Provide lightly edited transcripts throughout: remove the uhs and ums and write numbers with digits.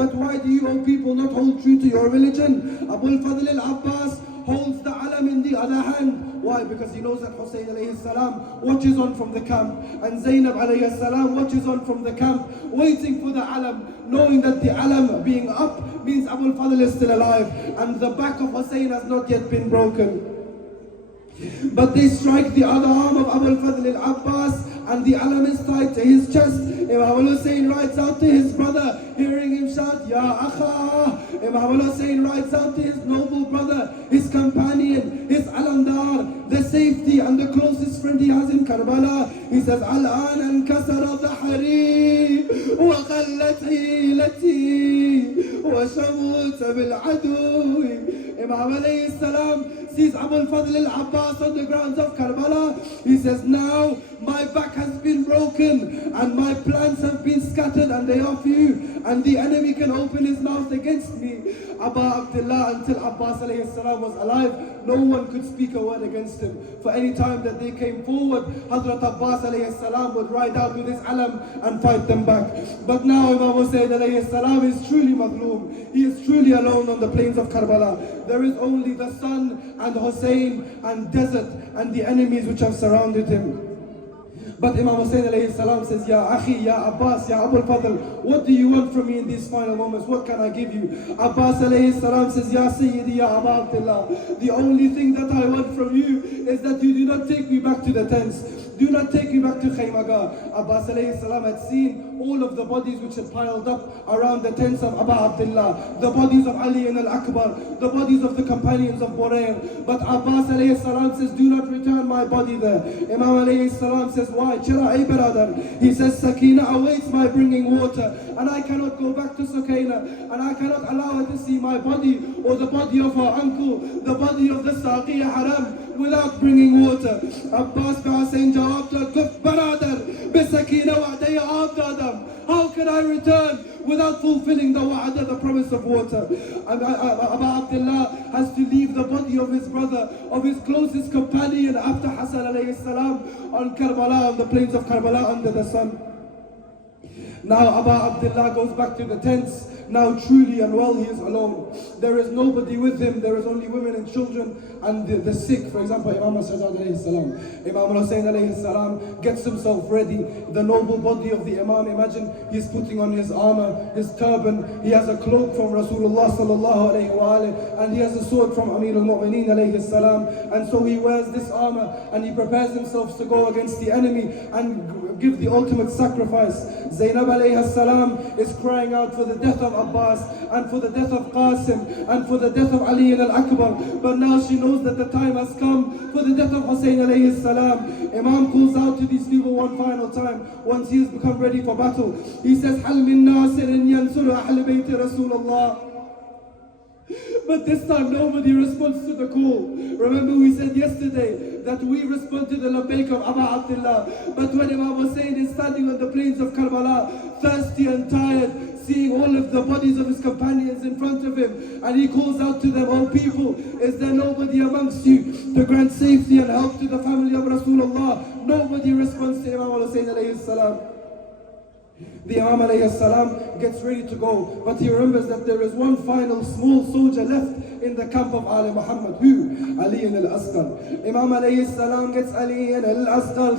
But why do you, O people, not hold true to your religion? Abu al-Fadl al-Abbas holds the alam in the other hand. Why? Because he knows that Hussein alayhi salam watches on from the camp, and Zainab alayhi salam watches on from the camp, waiting for the alam, knowing that the alam being up means Abu al-Fadl is still alive, and the back of Hussein has not yet been broken. But they strike the other arm of Abu al-Fadl al-Abbas, and the alam is tied to his chest. Imam al-Hussein writes out to his brother, hearing him shout, Ya Akha. Imam al-Hussein writes out to his noble brother, his companion, his alamdar, the safety and the closest friend he has in Karbala. He says, Al-an ankasara dhahri wa khallat hilati wa shamuta bil-adwi. Imam alayhi salam sees Abu al-Fadl al-Abbas on the grounds of Karbala. He says, now my back has been broken and my plans have been scattered and they are few, and the enemy can open his mouth against me. Abu Abdullah, until Abbas alayhi salam was alive, no one could speak a word against him. For any time that they came forward, Hazrat Abbas alayhi salam would ride out with his alam and fight them back. But now Imam Hussein alayhi salam is truly madloom. He is truly alone on the plains of Karbala. There is only the sun and Hussein and desert and the enemies which have surrounded him. But Imam Hussein alayhi salam says, Ya Akhi, Ya Abbas, Ya Abu al-Fadl, what do you want from me in these final moments? What can I give you? Abbas alayhi salam says, Ya Sayyidi, Ya Abu Abdullah, the only thing that I want from you is that you do not take me back to the tents. Do not take me back to Khaymaga. Abbas alayhi salam had seen all of the bodies which had piled up around the tents of Abu Abdullah, the bodies of Ali and Al-Akbar, the bodies of the companions of Burair. But Abbas alayhi salam says, do not return my body there. Imam alayhi salam says, why? Chira ay brother. He says, Sakina awaits my bringing water, and I cannot go back to Sakina, and I cannot allow her to see my body or the body of her uncle, the body of the Saqiya Haram, without bringing water. Abbas bin Hussein jawab to brother, Bisakina wa'daya abdadam. How can I return without fulfilling the wa'ada, the promise of water? Abu Abdullah has to leave the body of his brother, of his closest companion after Hassan alayhi salam, on Karbala, on the plains of Karbala under the sun. Now Abu Abdullah goes back to the tents. Now truly and well he is alone. There is nobody with him. There is only women and children and the sick. For example, Imam Sajjad alayhi salam. Imam Hussein alayhi salam gets himself ready. The noble body of the Imam. Imagine he's putting on his armor, his turban. He has a cloak from Rasulullah sallallahu alayhi wa alayhi, and he has a sword from Amir al-Mu'mineen alayhi salam. And so he wears this armor and he prepares himself to go against the enemy and give the ultimate sacrifice. Zainab alayhi salam is crying out for the death of Abbas and for the death of Qasim and for the death of Ali and Al-Akbar. But now she knows that the time has come for the death of Hussein alayhi salam. Imam calls out to these people one final time, once he has become ready for battle. He says, Hal min nasirin yansuru ahl bayti Rasulullah. But this time nobody responds to the call. Remember we said yesterday that we respond to the labbaik of Abu Abdullah. But when Imam Hussein is standing on the plains of Karbala, thirsty and tired, seeing all of the bodies of his companions in front of him, and he calls out to them, O people, is there nobody amongst you to grant safety and help to the family of Rasulullah? Nobody responds to Imam Hussein alayhi salam. The Imam alayhi salam gets ready to go, but he remembers that there is one final small soldier left in the camp of Ali Muhammad. Who? Ali and al-Asqar. Imam alayhi salam gets Ali and al-Asqar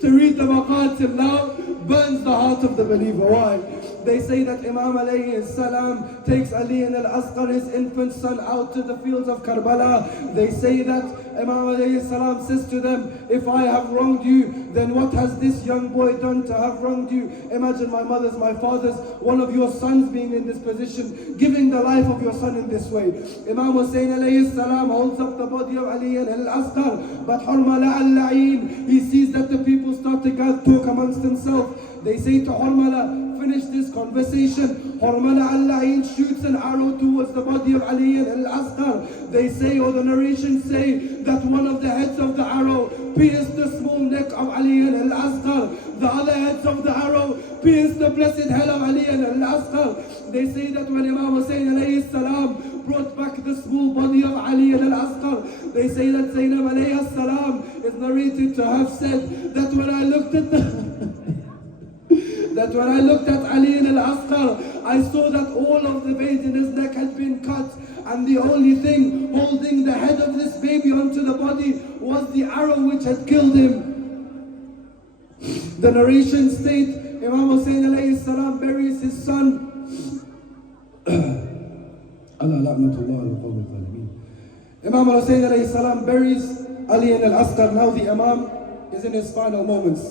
to read the maqatil. Now burns the heart of the believer. Why? They say that Imam alayhi salam takes Ali and al-Asqar, his infant son, out to the fields of Karbala. They say that Imam alayhi salam says to them, if I have wronged you, then what has this young boy done to have wronged you? Imagine my mother's, my father's, one of your sons being in this position, giving the life of your son in this way. Imam Hussein alayhi salam holds up the body of Ali and al-Asqar, but Hurmala al-La'in, he sees that the people start to talk amongst themselves. They say to Hurmala, finish this conversation. Hurmala al-La'in shoots an arrow towards the body of Ali and al-Asqar. They say, or the narrations say, that one of the heads of the arrow pierced the small neck of Ali and al-Asqar. The other heads of the arrow pierced the blessed head of Ali and al-Asqar. They say that when Imam Hussein alayhi salam brought back the small body of Ali and al-Asqar, they say that Zainab alayhi salam is narrated to have said that when I looked at Ali and I saw that all of the veins in his neck had been cut, and the only thing holding the head of this baby onto the body was the arrow which had killed him. The narration states Imam Hussein alayhi salam buries his son. Imam Hussein alayhi salam buries Ali in al-Asqar. Now the Imam is in his final moments.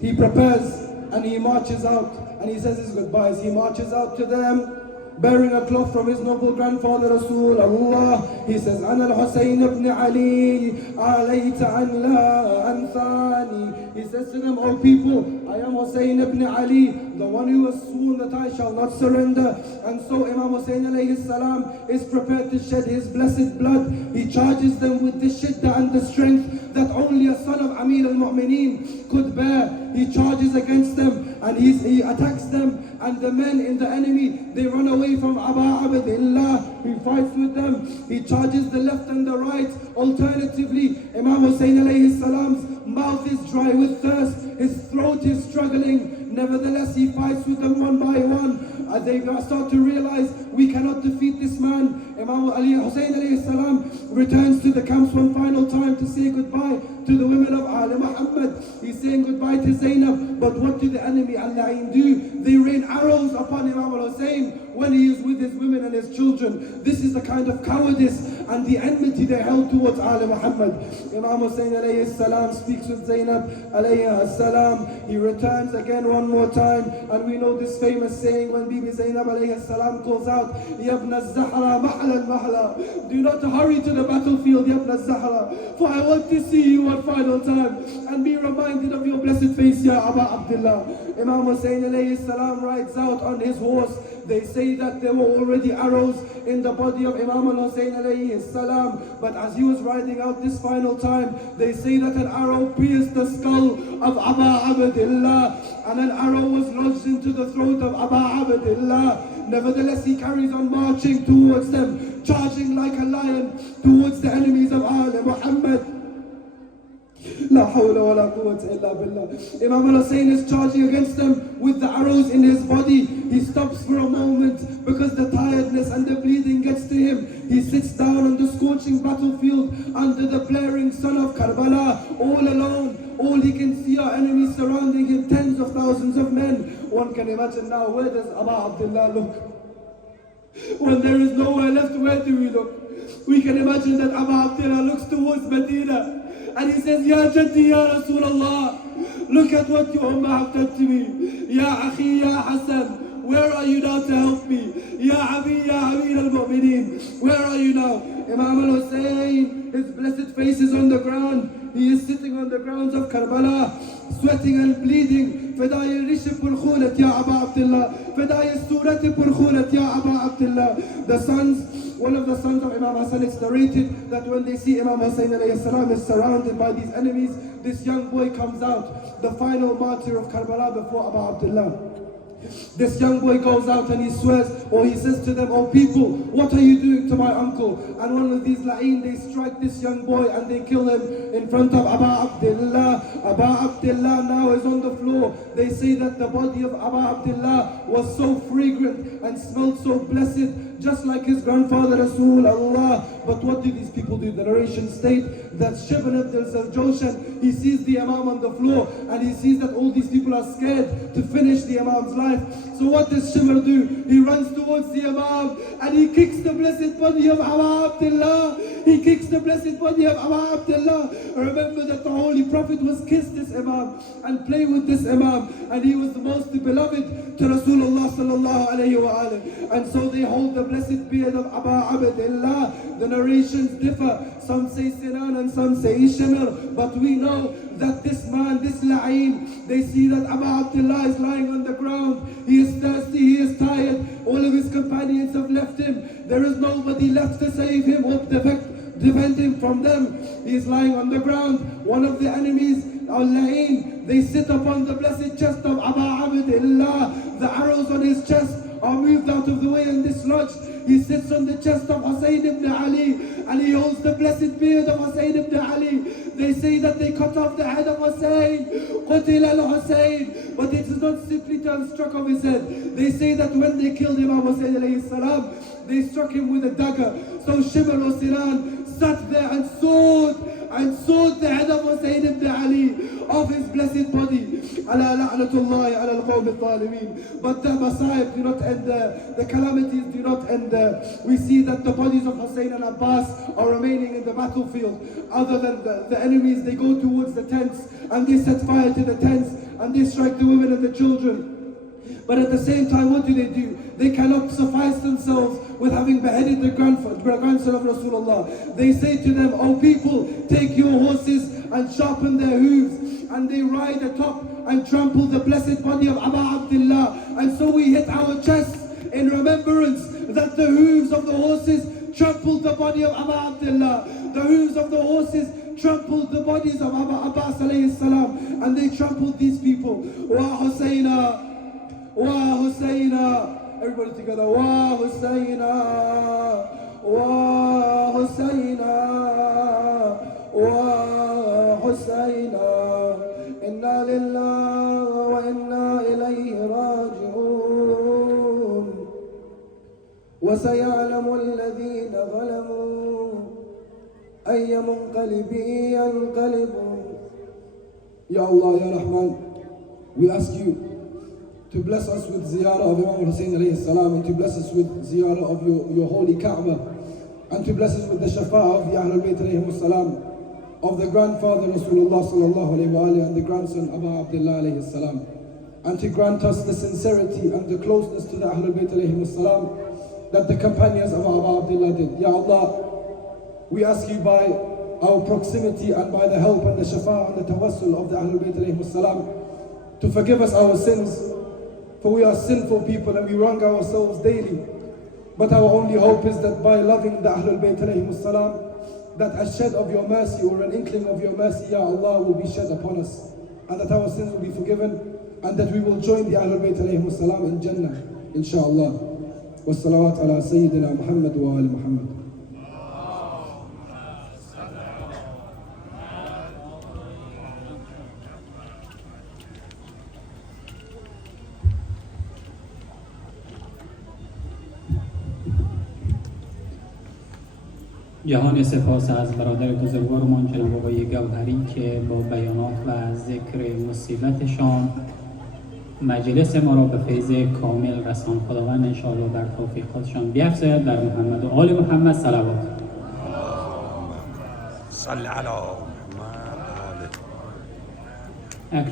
He prepares and he marches out and he says his goodbyes. He marches out to them bearing a cloth from his noble grandfather Rasulullah. He says, Ana al-Husayn ibn Ali, alayta an la anthani. He says to them, O people, I am Husayn ibn Ali, the one who has sworn that I shall not surrender. And so Imam Hussein alayhi salam is prepared to shed his blessed blood. He charges them with the shiddah and the strength that only a son of Amir al-Mu'mineen could bear. He charges against them and he attacks them, and the men in the enemy, they run away from Aba Abdillah. He fights with them. He charges the left and the right. Alternatively, Imam Hussein alayhi salam's mouth is dry with thirst. His throat is struggling. Nevertheless, he fights with them one by one. They start to realize, we cannot defeat this man. Imam Ali Hussein alayhi salam returns to the camps one final time to say goodbye to the women of Ali Muhammad. He's saying goodbye to Zainab. But what do the enemy Al-La'in do? They rain arrows upon Imam Hussein when he is with his women and his children. This is the kind of cowardice and the enmity they held towards Ali Muhammad. Imam Hussein alayhi salam speaks with Zainab alayhi salam. He returns again one more time, and we know this famous saying when Bibi Zainab alayhi salam calls out, Ya ibn al-Zahra mahla al-mahla. Do not hurry to the battlefield, Ya ibn al-Zahra, for I want to see you one final time and be reminded of your blessed face, Ya Aba Abdullah. Imam Hussein alayhi salam rides out on his horse. They say that there were already arrows in the body of Imam al-Hussein alayhi salam, but as he was riding out this final time, they say that an arrow pierced the skull of Aba Abdullah, and an arrow was lodged into the throat of Aba Abdullah. Nevertheless, he carries on marching towards them, charging like a lion towards the enemies of Ali Muhammad. La hawla wa la quwwata illa billah. Imam al-Hussein is charging against them with the arrows in his body. He stops for a moment because the tiredness and the bleeding gets to him. He sits down on the scorching battlefield under the blaring sun of Karbala, all alone. All he can see are enemies surrounding him, tens of thousands of men. One can imagine now, where does Aba Abdullah look? When there is nowhere left, where do we look? We can imagine that Aba Abdullah looks towards Medina. And he says, Ya Jaddi, Ya Rasulullah, look at what your ummah have done to me. Ya Akhi, Ya Hassan, where are you now to help me? Ya Abi, Ya Amir al-Mu'mineen, where are you now? Imam al-Hussein, his blessed face is on the ground. He is sitting on the grounds of Karbala, sweating and bleeding. فداي الرشب برخولة يا أبا عبد الله, فداي السورة برخولة يا أبا عبد الله. The sons, one of the sons of Imam Hassan, it's narrated that when they see Imam Hussein alayhi salam is surrounded by these enemies, this young boy comes out, the final martyr of Karbala before Abu Abdullah. This young boy goes out and he swears, or he says to them, oh people, what are you doing to my uncle? And one of these la'een, they strike this young boy and they kill him in front of Abu Abdullah. Abu Abdullah now is on the floor. They say that the body of Abu Abdullah was so fragrant and smelled so blessed, just like his grandfather Rasulullah. But what do these people do? The narration state that Shibn Abdul Joshan, he sees the Imam on the floor and he sees that all these people are scared to finish the Imam's life. So what does Shibr do? He runs towards the Imam and he kicks the blessed body of Abu Abdullah. He kicks the blessed body of Abu Abdullah. Remember that the Holy Prophet was kissed this Imam and played with this Imam, and he was the most beloved to Rasulullah sallallahu alayhi wa alayhi. And so they hold the blessed beard of Abu Abdullah. The narrations differ. Some say Sinan and some say Shimr. But we know that this man, this la'een, they see that Abu Abdullah is lying on the ground. He is thirsty, he is tired. All of his companions have left him. There is nobody left to save him or defend him from them. He is lying on the ground. One of the enemies, al-la'een, they sit upon the blessed chest of Abu Abdullah. The arrows on his chest are moved out of the way and dislodged. He sits on the chest of Hussein ibn Ali and he holds the blessed beard of Hussein ibn Ali. They say that they cut off the head of Hussein, Qutil al-Hussein, but it is not simply to have struck off his head. They say that when they killed Imam Hussein alayhi salam, they struck him with a dagger. So Shimr or Sinan sat there and sawed the head of Hussein ibn Ali of his blessed body. Ala la'natullahi ala al-qawm al-zalimin. But the masa'ib do not end there. The calamities do not end there. We see that the bodies of Hussein and Abbas are remaining in the battlefield. Other than the enemies, they go towards the tents and they set fire to the tents and they strike the women and the children. But at the same time, what do? They cannot suffice themselves with having beheaded the grandson of Rasulullah. They say to them, "O people, take your horses and sharpen their hooves." And they ride atop and trample the blessed body of Abu Abdullah. And so we hit our chests in remembrance that the hooves of the horses trampled the body of Abu Abdullah. The hooves of the horses trampled the bodies of Abu Abbas alayhi salam. And they trampled these people. Wa Husayna. Wa Husayna. Everybody together. Wa Husayna. Wa Husayna. Wa Husayna. Inna lillahi wa inna ilayhi raji'un. Wa sayalamu alladhina zalamu ayya munqalibin yanqalibun. Ya Allah, Ya Rahman, we ask you to bless us with ziyarah of Imam Hussein alayhi salam, and to bless us with ziyarah of your holy Kaaba, and to bless us with the shafa'ah of the Ahlul Bayt alayhi salam, of the grandfather Rasulullah sallallahu alayhi wa and the grandson Abu Abdullah alayhi salam, and to grant us the sincerity and the closeness to the Ahlul Bayt alayhi salam that the companions of Abu Abdullah did. Ya Allah, we ask you by our proximity and by the help and the shafa'ah and the tawassul of the Ahlul Bayt alayhi salam to forgive us our sins. For we are sinful people and we wrong ourselves daily. But our only hope is that by loving the Ahlul Bayt alayhimus salam, that a shed of your mercy or an inkling of your mercy, Ya Allah, will be shed upon us. And that our sins will be forgiven. And that we will join the Ahlul Bayt alayhimus salam in Jannah, inshaAllah. Wassalawat ala Sayyidina Muhammad wa ali Muhammad. جهان سپاس از برادر بزرگوارمان جناب آقای گوهری که با بیانات و ذکر مصیبتشان مجلس ما را به فیض کامل رسان. خداوند انشاءالله در توفیقاتشان بیفزاید. در محمد و آل محمد صلوات. صل علی